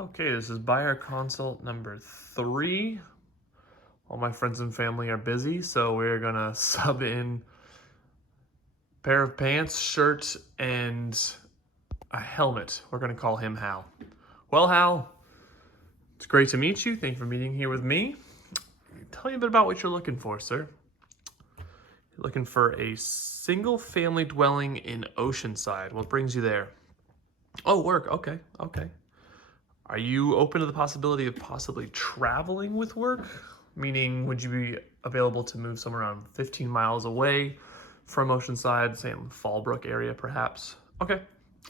Okay, this is buyer consult number 3. All my friends and family are busy, so we're gonna sub in a pair of pants, shirt, and a helmet. We're gonna call him Hal. Well, Hal, it's great to meet you. Thank you for meeting here with me. Tell me a bit about what you're looking for, sir. You're looking for a single family dwelling in Oceanside. What brings you there? Oh, work. Okay, okay. Are you open to the possibility of possibly traveling with work? Meaning, would you be available to move somewhere around 15 miles away from Oceanside, say in the Fallbrook area, perhaps? Okay,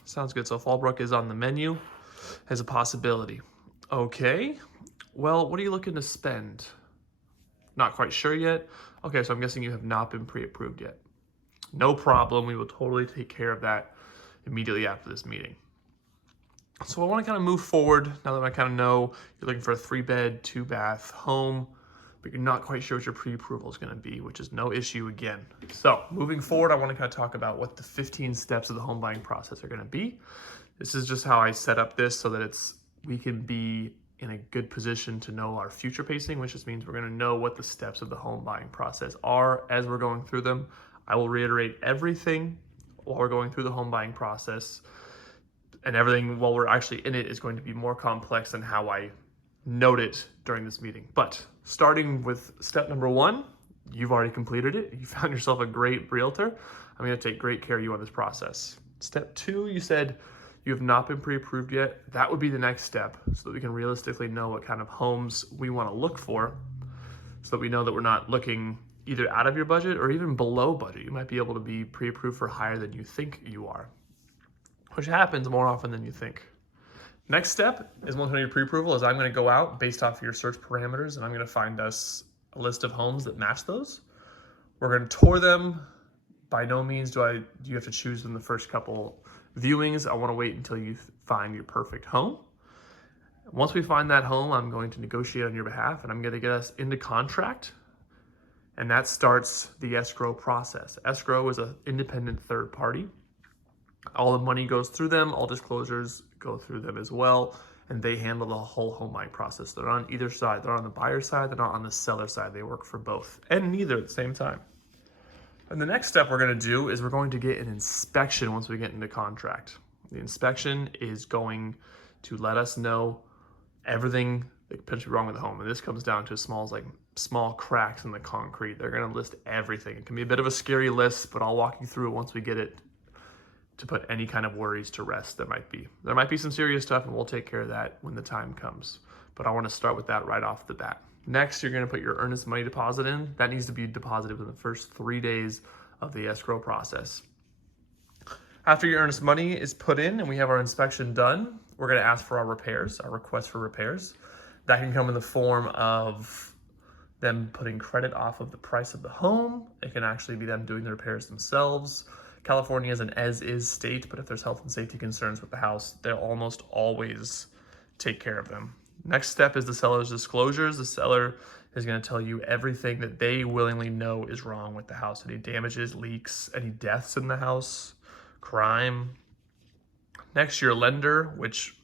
sounds good. So Fallbrook is on the menu as a possibility. Okay, well, what are you looking to spend? Not quite sure yet. Okay, so I'm guessing you have not been pre-approved yet. No problem. We will totally take care of that immediately after this meeting. So I want to kind of move forward now that I kind of know you're looking for a 3-bed, 2-bath home, but you're not quite sure what your pre-approval is going to be, which is no issue again. So moving forward, I want to kind of talk about what the 15 steps of the home buying process are going to be. This is just how I set up this so that we can be in a good position to know our future pacing, which just means we're going to know what the steps of the home buying process are as we're going through them. I will reiterate everything while we're going through the home buying process, and everything while we're actually in it is going to be more complex than how I note it during this meeting. But starting with step number 1, you've already completed it. You found yourself a great realtor. I'm going to take great care of you on this process. Step 2, you said you have not been pre-approved yet. That would be the next step so that we can realistically know what kind of homes we want to look for, so that we know that we're not looking either out of your budget or even below budget. You might be able to be pre-approved for higher than you think you are, which happens more often than you think. Next step is, once we need pre-approval, is I'm going to go out based off of your search parameters, and I'm going to find us a list of homes that match those. We're going to tour them. By no means do you have to choose from the first couple viewings. I want to wait until you find your perfect home. Once we find that home, I'm going to negotiate on your behalf, and I'm going to get us into contract, and that starts the escrow process. Escrow is an independent third party. All the money goes through them, all disclosures go through them as well, and they handle the whole home buying process. They're on either side. They're on the buyer side, they're not on the seller side. They work for both, and neither at the same time. And the next step we're going to do is we're going to get an inspection once we get into contract. The inspection is going to let us know everything that could potentially be wrong with the home. And this comes down to small cracks in the concrete. They're going to list everything. It can be a bit of a scary list, but I'll walk you through it once we get it, to put any kind of worries to rest there might be. There might be some serious stuff, and we'll take care of that when the time comes. But I want to start with that right off the bat. Next, you're going to put your earnest money deposit in. That needs to be deposited within the first 3 days of the escrow process. After your earnest money is put in and we have our inspection done, we're going to ask for our repairs, our request for repairs. That can come in the form of them putting credit off of the price of the home. It can actually be them doing the repairs themselves. California is an as-is state, but if there's health and safety concerns with the house, they'll almost always take care of them. Next step is the seller's disclosures. The seller is going to tell you everything that they willingly know is wrong with the house. Any damages, leaks, any deaths in the house, crime. Next, your lender, which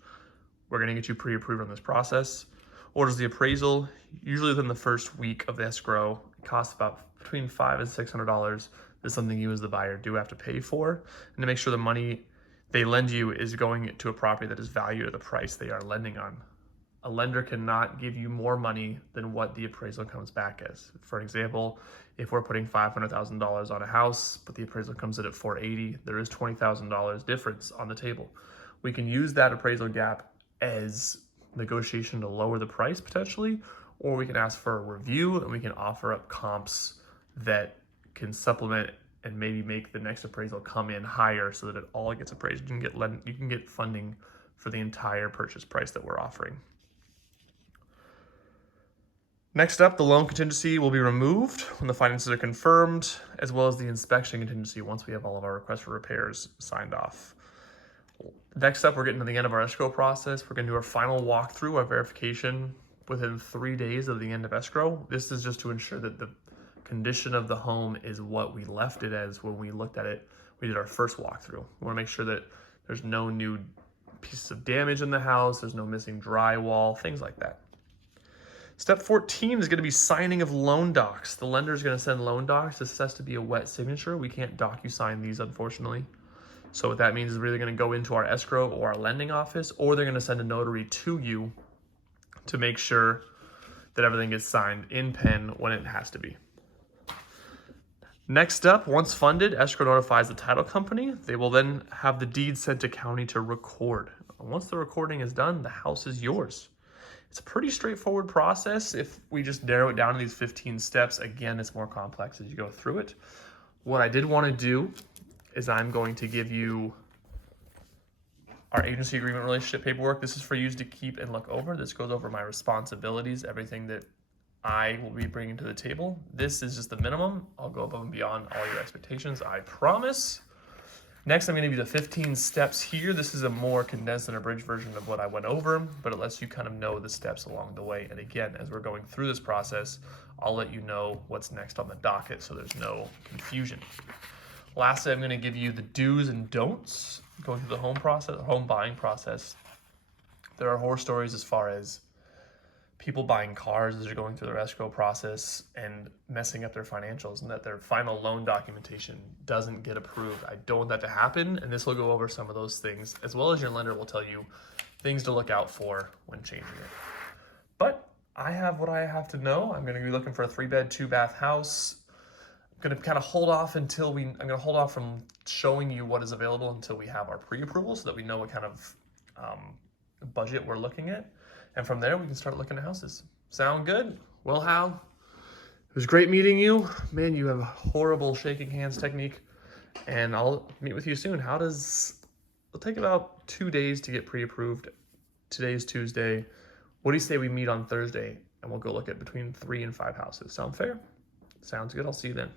we're going to get you pre-approved on this process, orders the appraisal, usually within the first week of the escrow. It costs about between $500 and $600. Is something you as the buyer do have to pay for, and to make sure the money they lend you is going to a property that is valued at the price they are lending on. A lender cannot give you more money than what the appraisal comes back as. For example, if we're putting $500,000 on a house, but the appraisal comes in at $480,000, there is $20,000 difference on the table. We can use that appraisal gap as negotiation to lower the price potentially, or we can ask for a review and we can offer up comps that can supplement and maybe make the next appraisal come in higher so that it all gets appraised. You can get funding for the entire purchase price that we're offering. Next up, the loan contingency will be removed when the finances are confirmed, as well as the inspection contingency once we have all of our requests for repairs signed off. Next up, we're getting to the end of our escrow process. We're going to do our final walkthrough, our verification within 3 days of the end of escrow. This is just to ensure that the condition of the home is what we left it as when we looked at it. We did our first walkthrough. We want to make sure that there's no new pieces of damage in the house, there's no missing drywall, things like that. Step 14 is going to be signing of loan docs. The lender is going to send loan docs. This has to be a wet signature. We can't DocuSign these, unfortunately. So what that means is we're either going to go into our escrow or our lending office, or they're going to send a notary to you to make sure that everything gets signed in pen when it has to be. Next up, once funded, escrow notifies the title company. They will then have the deed sent to county to record. Once the recording is done, the house is yours. It's a pretty straightforward process. If we just narrow it down to these 15 steps, again, it's more complex as you go through it. What I did want to do is I'm going to give you our agency agreement relationship paperwork. This is for you to keep and look over. This goes over my responsibilities, everything that I will be bringing to the table. This is just the minimum. I'll go above and beyond all your expectations, I promise. Next, I'm going to give you the 15 steps here. This is a more condensed and abridged version of what I went over, but it lets you kind of know the steps along the way. And again, as we're going through this process, I'll let you know what's next on the docket so there's no confusion. Lastly, I'm going to give you the do's and don'ts going through the home buying process. There are horror stories as far as people buying cars as they're going through their escrow process and messing up their financials, and that their final loan documentation doesn't get approved. I don't want that to happen, and this will go over some of those things, as well as your lender will tell you things to look out for when changing it. But I have what I have to know. I'm going to be looking for a 3-bed, 2-bath house. I'm going to kind of hold off until I'm going to hold off from showing you what is available until we have our pre-approval, so that we know what kind of budget we're looking at. And from there, we can start looking at houses. Sound good? Well, Hal, it was great meeting you. Man, you have a horrible shaking hands technique. And I'll meet with you soon. It'll take about 2 days to get pre-approved. Today's Tuesday. What do you say we meet on Thursday? And we'll go look at between 3 and 5 houses. Sound fair? Sounds good. I'll see you then.